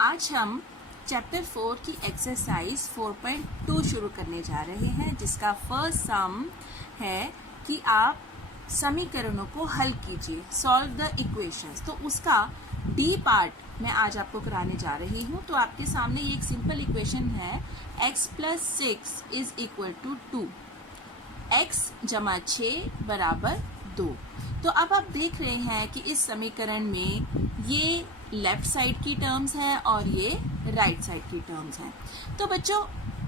आज हम चैप्टर 4 की एक्सरसाइज 4.2 शुरू करने जा रहे हैं, जिसका फर्स्ट सम है कि आप समीकरणों को हल कीजिए, सॉल्व द इक्वेशंस। तो उसका डी पार्ट मैं आज आपको कराने जा रही हूँ। तो आपके सामने ये एक सिंपल इक्वेशन है, x + 6 is equal to 2, x = 6 बराबर 2। तो अब आप देख रहे हैं कि इस समीकरण में ये लेफ्ट साइड की टर्म्स हैं और ये राइट साइड की टर्म्स हैं। तो बच्चों,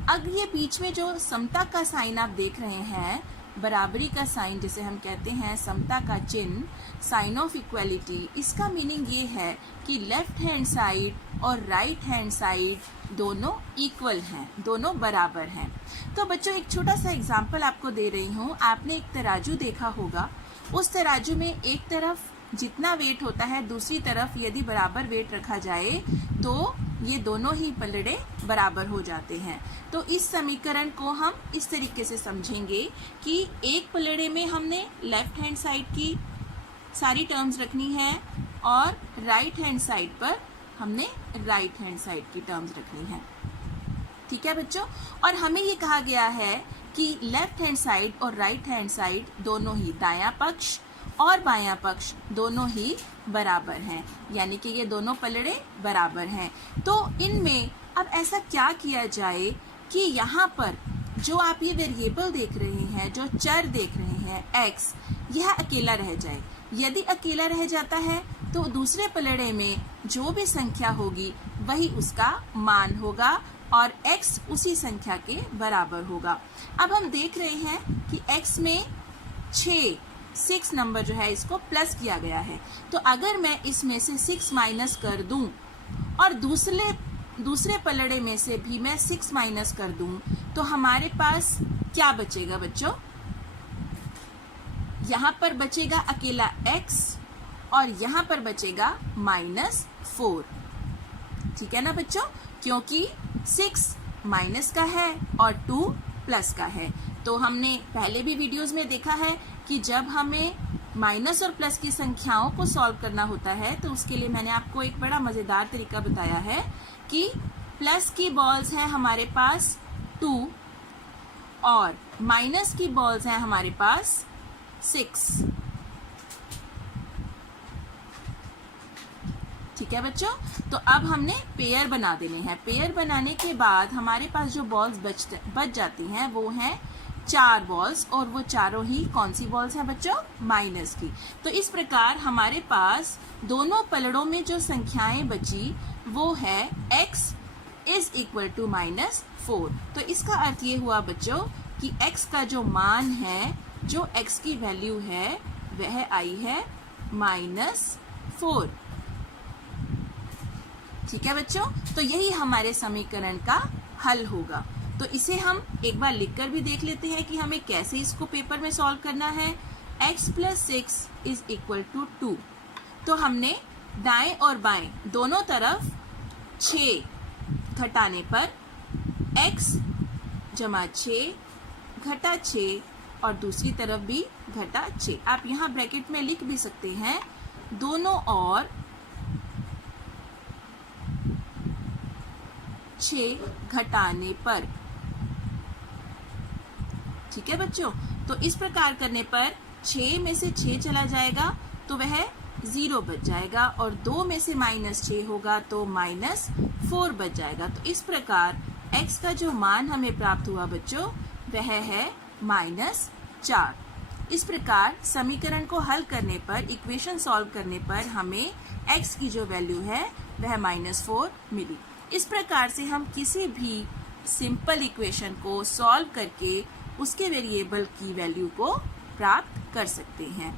अब ये बीच में जो समता का साइन आप देख रहे हैं, बराबरी का साइन जिसे हम कहते हैं, समता का चिन्ह, साइन ऑफ इक्वलिटी, इसका मीनिंग ये है कि लेफ्ट हैंड साइड और राइट हैंड साइड दोनों इक्वल हैं, दोनों बराबर हैं। तो बच्चों, एक छोटा सा एग्जाम्पल आपको दे रही हूँ। आपने एक तराजू देखा होगा, उस तराजू में एक तरफ जितना वेट होता है, दूसरी तरफ यदि बराबर वेट रखा जाए तो ये दोनों ही पलड़े बराबर हो जाते हैं। तो इस समीकरण को हम इस तरीके से समझेंगे कि एक पलड़े में हमने लेफ्ट हैंड साइड की सारी टर्म्स रखनी है और राइट हैंड साइड पर हमने राइट हैंड साइड की टर्म्स रखनी है। ठीक है बच्चों, और हमें ये कहा गया है कि लेफ्ट हैंड साइड और राइट हैंड साइड दोनों ही, दायां पक्ष और बायां पक्ष दोनों ही बराबर हैं, यानी कि ये दोनों पलड़े बराबर हैं। तो इनमें अब ऐसा क्या किया जाए कि यहाँ पर जो आप ये वेरिएबल देख रहे हैं, जो चर देख रहे हैं x, यह अकेला रह जाए। यदि अकेला रह जाता है तो दूसरे पलड़े में जो भी संख्या होगी वही उसका मान होगा और x उसी संख्या के बराबर होगा। अब हम देख रहे हैं कि x में 6 नंबर जो है इसको प्लस किया गया है। तो अगर मैं इसमें से 6 माइनस कर दूं और दूसरे पलड़े में से भी मैं 6 माइनस कर दूं, तो हमारे पास क्या बचेगा बच्चों? यहाँ पर बचेगा अकेला x और यहाँ पर बचेगा -4। ठीक है ना बच्चों, क्योंकि 6 माइनस का है और 2 प्लस का है। तो हमने पहले भी वीडियोस में देखा है कि जब हमें माइनस और प्लस की संख्याओं को सॉल्व करना होता है तो उसके लिए मैंने आपको एक बड़ा मजेदार तरीका बताया है कि प्लस की बॉल्स हैं हमारे पास 2 और माइनस की बॉल्स हैं हमारे पास 6। ठीक है बच्चों, तो अब हमने पेयर बना देने हैं। पेयर बनाने के बाद हमारे पास जो बॉल्स बच जाती हैं वो हैं 4 बॉल्स, और वो चारों ही कौन सी बॉल्स हैं बच्चों? माइनस की। तो इस प्रकार हमारे पास दोनों पलड़ों में जो संख्याएं बची वो है x इज इक्वल टू -4। तो इसका अर्थ ये हुआ बच्चों कि x का जो मान है, जो x की वैल्यू है, वह आई है -4। ठीक है बच्चों, तो यही हमारे समीकरण का हल होगा। तो इसे हम एक बार लिखकर भी देख लेते हैं कि हमें कैसे इसको पेपर में सॉल्व करना है। x + 6 is equal to 2। तो हमने दाएं और बाएं दोनों तरफ 6 घटाने पर x = 6 घटा 6 और दूसरी तरफ भी घटा 6। आप यहाँ ब्रैकेट में लिख भी सकते हैं, दोनों और 6 घटाने पर। ठीक है बच्चों, तो इस प्रकार करने पर 6 में से 6 चला जाएगा तो वह 0 बच जाएगा, और 2 में से -6 होगा तो -4 बच जाएगा। तो इस प्रकार x का जो मान हमें प्राप्त हुआ बच्चों, वह है -4। इस प्रकार समीकरण को हल करने पर, इक्वेशन सॉल्व करने पर हमें x की जो वैल्यू है वह -4 मिली। इस प्रकार से हम किसी भी सिंपल इक्वेशन को सॉल्व करके उसके वेरिएबल की वैल्यू को प्राप्त कर सकते हैं।